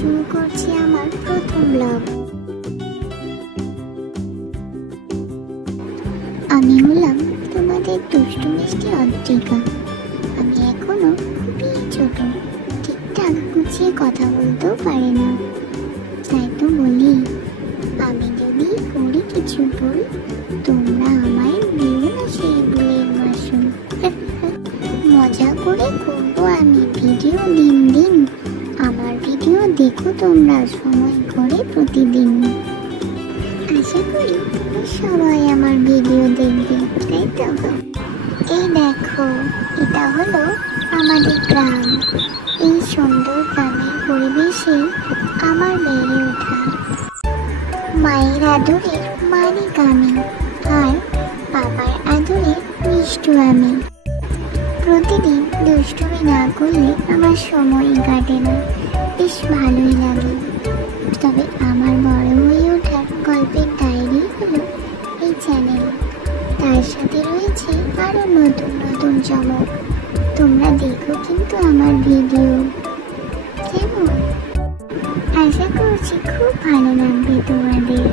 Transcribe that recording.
শুরু করছি আমার প্রথম ব্লগ। আমি হলাম তোমাদের দুষ্টু মিষ্টি অদ্রিকা। আমি এখনো খুবই ছোট, ঠিকঠাক গুছিয়ে কথা বলতেও পারি না। তাই তো বলি, আমি যদি করি কিছু ভুল, তোমরা আমায় দিও না সেই ভুলের মাসুল। মজা করে করবো আমি ভিডিও দিন দিন, আমার ভিডিও দেখো তোমরা সময় করে প্রতিদিন। আশা করি তোমরা সবাই আমার ভিডিও দেখবে, তাই তো? এই দেখো, এটা হলো আমাদের গ্রাম। এই সুন্দর গ্রামের পরিবেশে আমার বেড়ে ওঠা। মায়ের আদরের মানিক আমি, আর বাবার আদরের মিষ্টু আমি। প্রতিদিন দুষ্টুমি না করলে আমার সময় কাটে না, বেশ ভালোই লাগে। তবে আমার বড় হয়ে ওঠার গল্পের ডায়েরি হলো এই চ্যানেল। তার সাথে রয়েছে আরো নতুন নতুন চমক। তোমরা দেখো কিন্তু আমার ভিডিও, কেমন? আশা করছি খুব ভালো লাগবে তোমাদের।